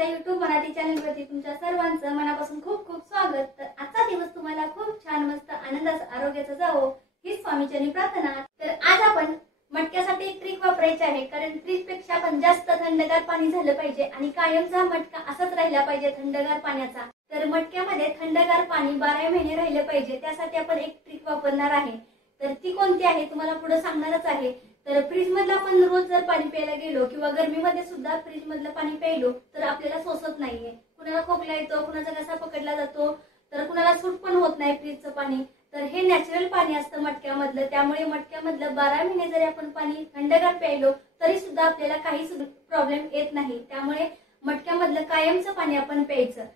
माझ्या YouTube मराठी चॅनलवरती तुमच्या सर्वांचं मनापासून खूप खूप स्वागत। तर आजचा दिवस तुम्हाला खूप छान मस्त आनंदाचा आरोग्याचा जावो हीच स्वामीचरणी प्रार्थना। तर आज आपण मटक्यासाठी एक ट्रिक वापरायची आहे, कारण फ्रीज पेक्षा पण जास्त थंडगार पाणी झालं पाहिजे आणि कायमचा मटका असाच राहिला पाहिजे थंडगार पाण्याचा। तर मटक्यामध्ये थंडगार पाणी 12 महिने राहिले पाहिजे, त्यासाठी आपण एक ट्रिक वापरणार आहे। तर ती कोणती आहे तुम्हाला पुढे सांगणारच आहे। तर फ्रीज मधलं आपण रोज जर पाणी प्यायला गेलो किंवा गर्मीमध्ये सुद्धा फ्रीज मधलं पाणी प्यायलो तर आपल्याला सोसत नाहीये, कुणाला खोकला येतो, कुणाचा घसा पकडला जातो, तर कुणाला सूट पण होत नाही फ्रीजचं पाणी। तर हे नॅचरल पाणी असतं मटक्यामधलं, त्यामुळे मटक्यामधलं 12 महिने जरी आपण पाणी थंडगार प्यायलो तरी सुद्धा आपल्याला काहीच प्रॉब्लेम येत नाही। त्यामुळे मटक्यामधलं कायमचं पाणी आपण प्यायचं।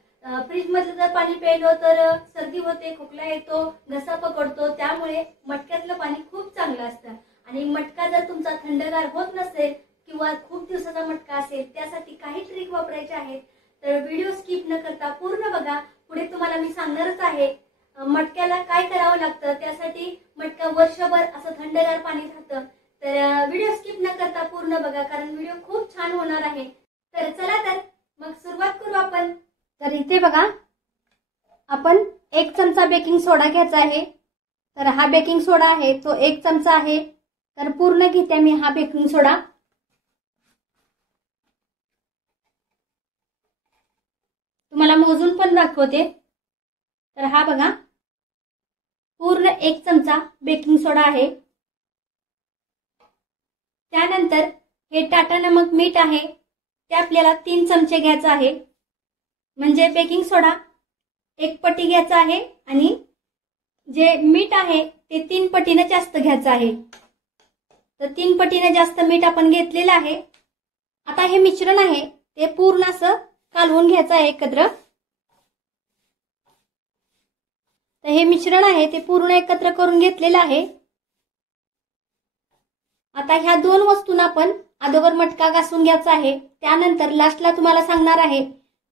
फ्रीज मधलं जर पाणी प्यायलो तर सर्दी होते, खोकला येतो, घसा पकडतो, त्यामुळे मटक्यातलं पाणी खूप चांगलं असतं। आणि मटका जर तुमचा थंडगार होत नसेल किंवा खूप दिवसाचा मटका असेल, त्यासाठी काही ट्रिक वापरायचे आहेत। तर व्हिडिओ स्किप न करता पूर्ण बघा, पुढे तुम्हाला मी सांगणारच आहे मटक्याला काय करावं लागतं, त्यासाठी मटका वर्षभर असं थंडगार पाणी राहतं। तर व्हिडिओ स्किप न करता पूर्ण बघा, कारण व्हिडिओ खूप छान होणार आहे। तर चला तर मग सुरुवात करू आपण। तर इथे बघा, आपण 1 चमचा बेकिंग सोडा घ्यायचा आहे। तर हा बेकिंग सोडा आहे तो 1 चमचा आहे। तर पूर्ण घेते मी हा बेकिंग सोडा। तुम्हाला मोजून पण दाखवते। तर हा बघा, पूर्ण 1 चमचा बेकिंग सोडा आहे। त्यानंतर हे टाटा नमक मीठ आहे, ते आपल्याला 3 चमचे घ्यायचं आहे। म्हणजे बेकिंग सोडा 1 पटी घ्यायचा आहे आणि जे मीठ आहे ते 3 पटीने जास्त घ्यायचं आहे। तर 3 पटीने जास्त मीठ आपण घेतलेलं आहे। आता हे मिश्रण आहे ते पूर्ण असं कालवून घ्यायचं आहे एकत्र। तर हे मिश्रण आहे ते पूर्ण एकत्र करून घेतलेलं आहे। आता ह्या 2 वस्तूंना आपण अगोदर मटका घासून घ्यायचा आहे। त्यानंतर लास्टला तुम्हाला सांगणार आहे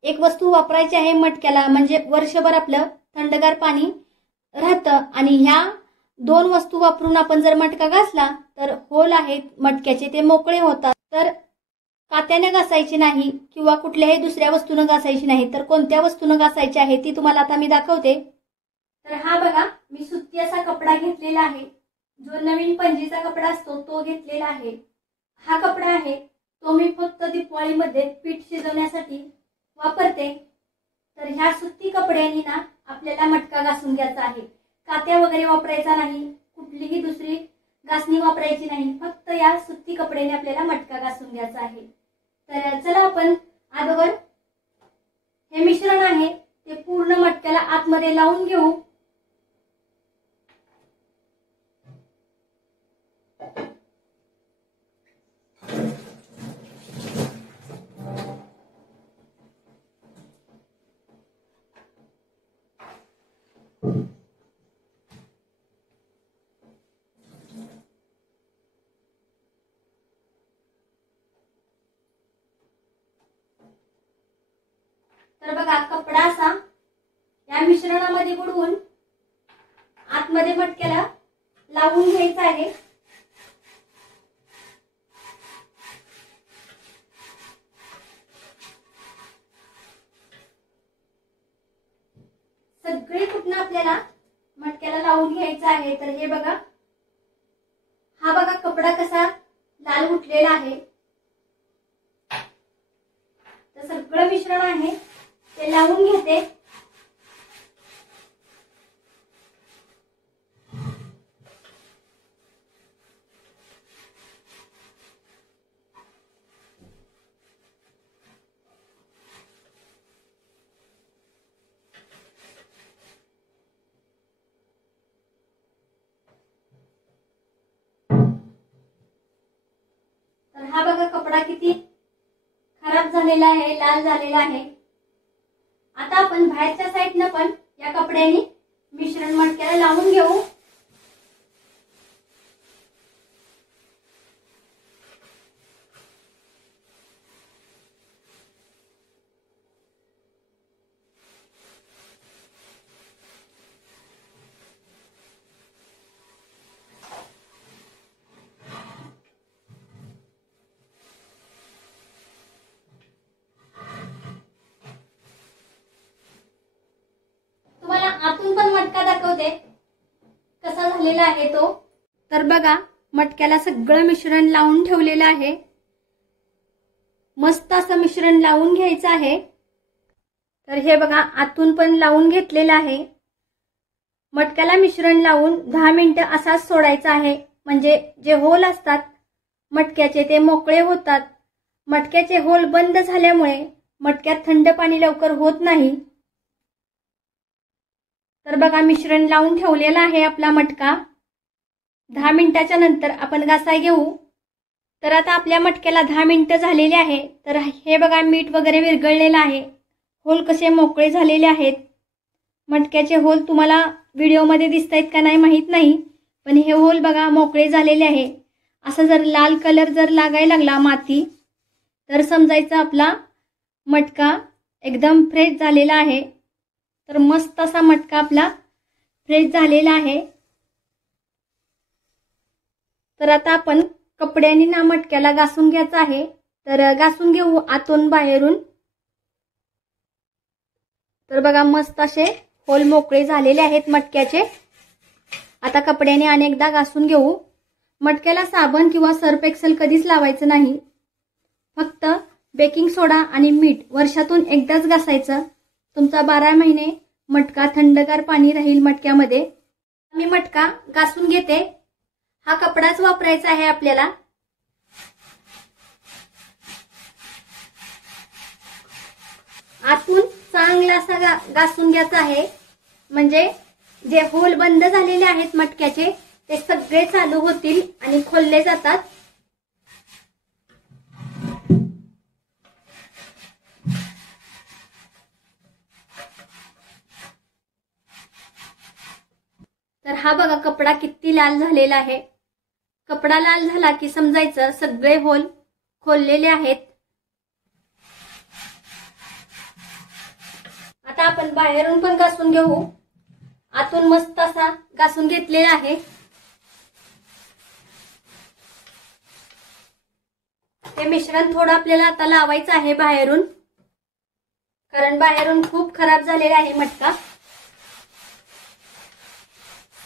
एक वस्तू वापरायची आहे मटक्याला, म्हणजे वर्षभर आपलं थंडगार पाणी राहतं। आणि ह्या 2 वस्तू वापरून आपण जर मटका घासला तर होल आहेत मटक्याचे ते मोकळे होतात। तर कात्याने घासायची नाही किंवा कुठल्याही दुसऱ्या वस्तूने घासायची नाही। तर कोणत्या वस्तूने घासायची आहे ती तुम्हाला आता मी दाखवते। तर हा बघा, मी सुती असा कपडा घेतलेला आहे, जो नवीन पंजीचा कपडा असतो तो घेतलेला आहे। हा कपडा आहे तो मी फक्त दिवाळीमध्ये पीठ शिजवण्यासाठी वापरते। तर ह्या सुती कपड्याने ना आपल्याला मटका घासून घ्यायचा आहे। कात्या वगैरे वापरायचा नाही, कुठलीही दुसरी घासणी वापरायची नाही, फक्त या सुती कपड्याने आपल्याला मटका घासून घ्यायचा आहे। तर चला आपण अगोदर हे मिश्रण आहे ते पूर्ण मटक्याला आतमध्ये लावून घेऊ। तर बघा, कपडा असा या मिश्रणामध्ये बुडवून आतमध्ये मटक्याला लावून घ्यायचा आहे। सगळे कुठनं आपल्याला मटक्याला लावून घ्यायचं आहे। तर हे बघा, हा बघा कपडा कसा लाल उठलेला आहे। तर सगळं मिश्रण आहे ते लावून घेते। तर हा बघा कपडा किती खराब झालेला आहे, लाल झालेला आहे। आता आपण बाहेरच्या साईडनं पण या कपड्याने मिश्रण मटक्याला लावून घेऊ। दाखवते कसा झालेला आहे तो। तर बघा मटक्याला सगळं मिश्रण लावून ठेवलेलं आहे। मस्त असं मिश्रण लावून घ्यायचं आहे। तर हे बघा आतून पण लावून घेतलेलं आहे। मटक्याला मिश्रण लावून 10 मिनिटं असाच सोडायचा आहे, म्हणजे जे होल असतात मटक्याचे ते मोकळे होतात। मटक्याचे होल बंद झाल्यामुळे मटक्यात थंड पाणी लवकर होत नाही। तर बघा मिश्रण लावून ठेवलेला आहे आपला मटका। 10 मिनिटाच्या नंतर आपण घासाय घेऊ। तर आता आपल्या मटक्याला 10 मिनिटं झालेली आहे। तर हे बघा मीठ वगैरे विरघळलेलं आहे, होल कसे मोकळे झालेले आहेत। मटक्याचे होल तुम्हाला व्हिडिओमध्ये दिसतायत का नाही माहित नाही, पण हे होल बघा मोकळे झालेले आहे। असं जर लाल कलर जर लागायला लागला माती, तर समजायचं आपला मटका एकदम फ्रेश झालेला आहे। तर मस्त असा मटका आपला फ्रेश झालेला आहे। तर आता आपण कपड्याने ना मटक्याला घासून घ्यायचं आहे। तर घासून घेऊ आतून बाहेरून। तर बघा मस्त असे होल मोकळे झालेले आहेत मटक्याचे। आता कपड्याने अनेकदा घासून घेऊ। मटक्याला साबण किंवा सर्फ एक्सेल कधीच लावायचं नाही, फक्त बेकिंग सोडा आणि मीठ वर्षातून एकदाच घासायचं। तुमचा 12 महिने मटका थंडगार पाणी राहील मटक्यामध्ये। मी मटका घासून घेते। हा कपडाच वापरायचा आहे आपल्याला। आतून चांगला असा घासून घ्यायचा आहे, म्हणजे जे होल बंद झालेले आहेत मटक्याचे ते सगळे चालू होतील आणि खोलले जातात। तर हा बघा कपडा किती लाल झालेला आहे। कपडा लाल झाला की समजायचं सगळे होल खोललेले आहेत। आता आपण बाहेरून पण घासून घेऊ। आतून मस्त असा घासून घेतलेला आहे। हे मिश्रण थोडं आपल्याला आता लावायचं आहे बाहेरून, कारण बाहेरून खूप खराब झालेला आहे मटका।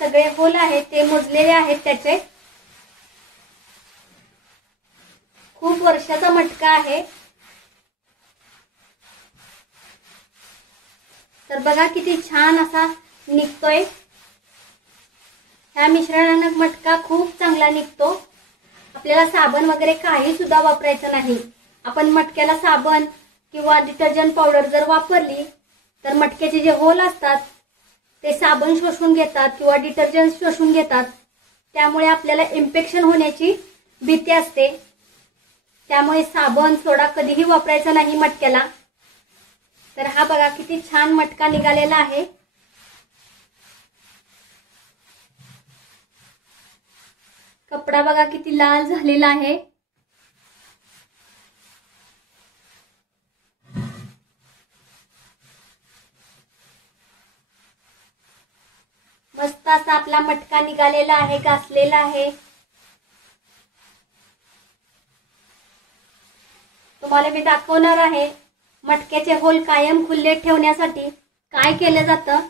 सगळे होल आहेत ते मोजलेले आहेत त्याचे। खूप वर्षाचा मटका आहे। तर बघा किती छान असा निघतोय। ह्या मिश्रणानं मटका खूप चांगला निघतो। आपल्याला साबण वगैरे काही सुद्धा वापरायचं नाही। आपण मटक्याला साबण किंवा डिटर्जंट पावडर जर वापरली तर मटक्याचे जे होल असतात ते साबण शोषून घेतात किंवा डिटर्जंट शोषून घेतात, त्यामुळे आपल्याला इन्फेक्शन होण्याची भीती असते। त्यामुळे साबण सोडा कधीही वापरायचा नाही मटक्याला। तर हा बघा किती छान मटका निघालेला आहे। कपडा बघा किती लाल झालेला आहे। मस्त असा आपला मटका निघालेला आहे, घासलेला आहे। तुम्हाला मी दाखवणार आहे मटक्याचे होल कायम खुले ठेवण्यासाठी काय केलं जातं।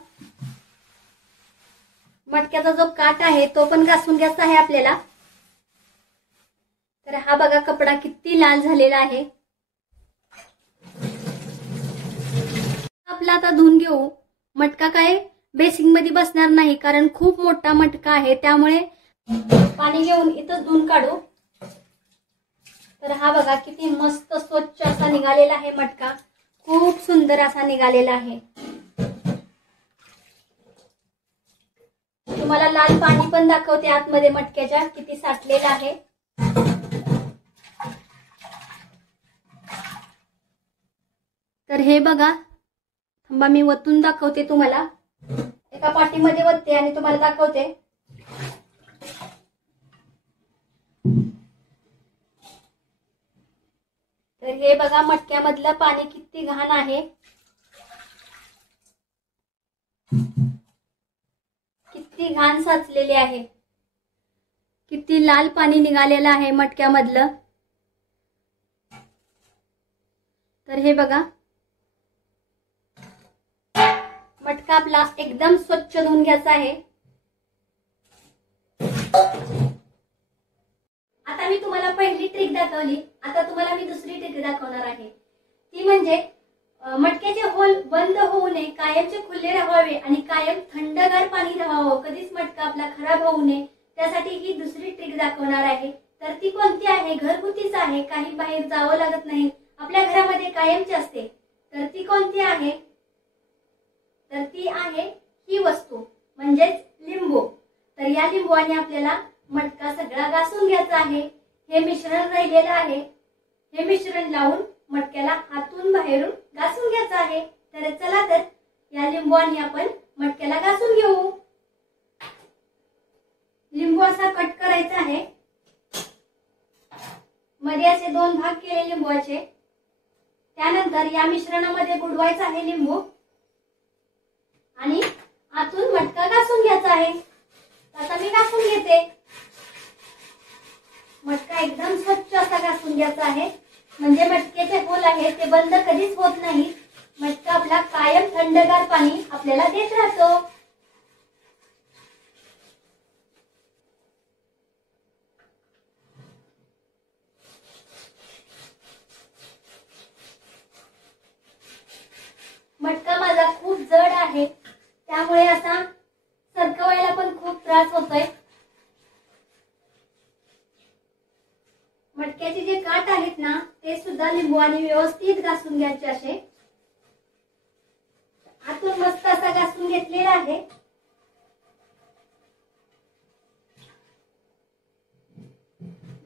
मटक्याचा जो काट आहे तो पण घासून घ्यायचा आहे आपल्याला। तर हा बघा कपडा किती लाल झालेला आहे। आपला आता धुवून घेऊ। मटका काय बेसिंग मध्ये बसणार नाही, कारण खूप मोठा मटका आहे, त्यामुळे पाणी घेऊन इथं धुवून काढू। तर हा बघा किती मस्त स्वच्छ असा निघालेला आहे मटका। खूप सुंदर असा निघालेला आहे। तुम्हाला लाल पाणी पण दाखवते आतमध्ये मटक्याच्या किती साठलेलं आहे। तर हे बघा, थांबा मी वतून दाखवते तुम्हाला। एका पाटीमध्ये वतते आणि तुम्हाला दाखवते। तर हे बघा मटक्यामधलं पाणी किती घाण आहे। किती घाण साचलेली आहे। किती लाल पाणी निघालेलं आहे मटक्यामधलं। तर हे बघा मटका आपला एकदम स्वच्छ धुवून घ्यायचा आहे। आता मी तुम्हाला पहिली ट्रिक दाखवली, आता तुम्हाला मी दुसरी ट्रिक दाखवणार आहे। ती म्हणजे मटक्याचे होल बंद होऊ नये, कायमचे खुले राहावे आणि कायम थंडगार पाणी राहावं, कधीच मटका आपला खराब होऊ नये, त्यासाठी ही दुसरी ट्रिक दाखवणार आहे। तर ती कोणती आहे? घरगुतीच आहे, काही बाहेर जावं लागत नाही, आपल्या घरामध्ये कायमची असते। तर ती कोणती आहे? तर ती आहे ही वस्तू म्हणजेच लिंबू। तर या लिंबूने आपल्याला मटका सगळा घासून घ्यायचा आहे। हे मिश्रण राहिलेलं आहे, हे मिश्रण लावून मटक्याला आतून बाहेरून घासून घ्यायचं आहे। तर चला तर या लिंबूने आपण मटक्याला घासून घेऊ। लिंबू असा कट करायचा आहे, मध्ये असे 2 भाग केले लिंबूचे। त्यानंतर या मिश्रणामध्ये बुडवायचा आहे लिंबू आणि आतून मटका घासून घ्यायचा आहे। आता मी घासून घेते। मटका एकदम स्वच्छ असा घासून घ्यायचा आहे, म्हणजे मटक्याचे होल आहे ते बंद कधीच होत नाही। मटका आपला कायम थंडगार पाणी आपल्याला देत राहतो। मटका माझा खूप जड आहे, त्यामुळे असा सरकवायला पण खूप त्रास होतोय। मटक्याचे जे काठ आहेत ना ते सुद्धा लिंबूने व्यवस्थित घासून घ्यायचे असे। आतून मस्त असा घासून घेतलेला आहे।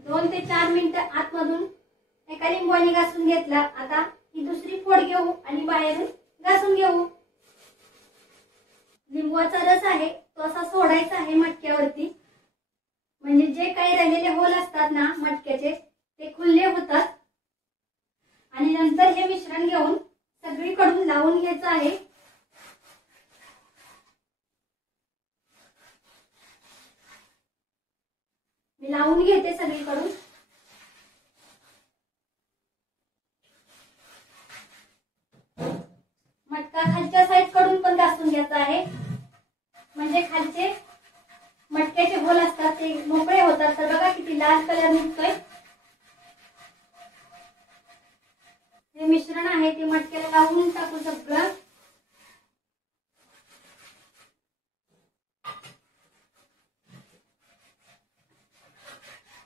दोन ते 4 मिनिटं आतमधून एका लिंबूने घासून घेतला। आता ही दुसरी फोड घेऊ आणि बाहेरून घासून घेऊ। लिंबूचा रस आहे तो असा सोडायचा आहे मटक्यावरती, म्हणजे जे काही राहिलेले होल असतात ना मटक्याचे ते खुले होतात। आणि नंतर हे मिश्रण घेऊन सगळीकडून लावून घ्यायचं आहे। मी लावून घेते सगळीकडून। मटका खालच्या साईड कडून पण घासून घ्यायचा आहे, म्हणजे खालचे मटक्याचे होल असतात ते मोकळे होतात। तर बघा किती लाल कलर निघतोय। हे मिश्रण आहे ते मटक्याला लावून टाकू सगळं।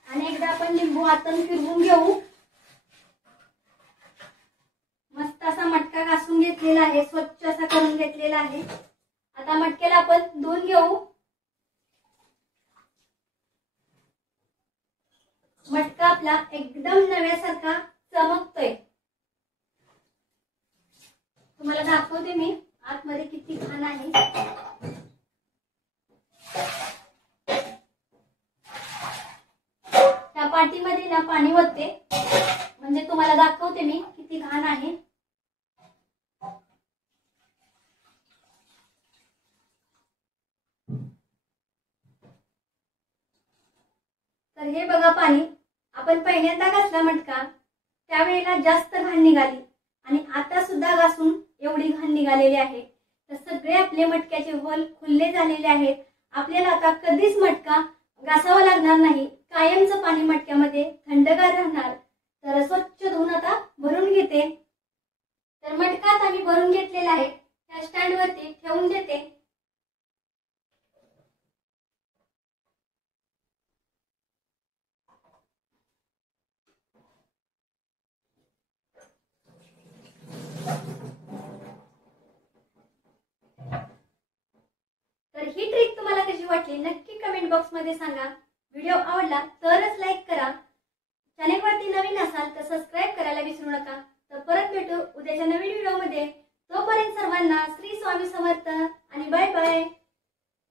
आणि एकदा आपण लिंबू आतून फिरवून घेऊ। मस्त असा मटका घासून घेतलेला आहे, स्वच्छ असा करून घेतलेला आहे। आता मटक्याला आपण धुवून घेऊ। मटका आपला एकदम नव्यासारखा चमकतोय। तुम्हाला दाखवते मी आतमध्ये किती घाण आहे। त्या पाटीमध्ये ना पाणी होते, म्हणजे तुम्हाला दाखवते मी किती घाण आहे। तर हे बघा पाणी, आपण पहिल्यांदा घासला मटका त्यावेळेला जास्त घाण निघाली आणि आता सुद्धा घासून एवढी घाण निघालेली आहे। तर सगळे आपले मटक्याचे होल खुले झालेले आहेत। आपल्याला आता कधीच मटका घासावा लागणार नाही, कायमचं पाणी मटक्यामध्ये थंडगार राहणार। तर स्वच्छ धुवून आता भरून घेते। तर मटका आता मी भरून घेतलेला आहे, त्या स्टँड वरती ठेवून देते। तर ही ट्रिक तुम्हाला कशी वाटली नक्की कमेंट बॉक्स मध्ये सांगा। व्हिडिओ आवडला तरच लाईक करा, चॅनलवरती नवीन असाल तर सबस्क्राइब करायला विसरू नका। तर परत भेटू उद्याच्या नवीन व्हिडिओ मध्ये। तोपर्यंत सर्वांना श्री स्वामी समर्थ आणि बाय बाय।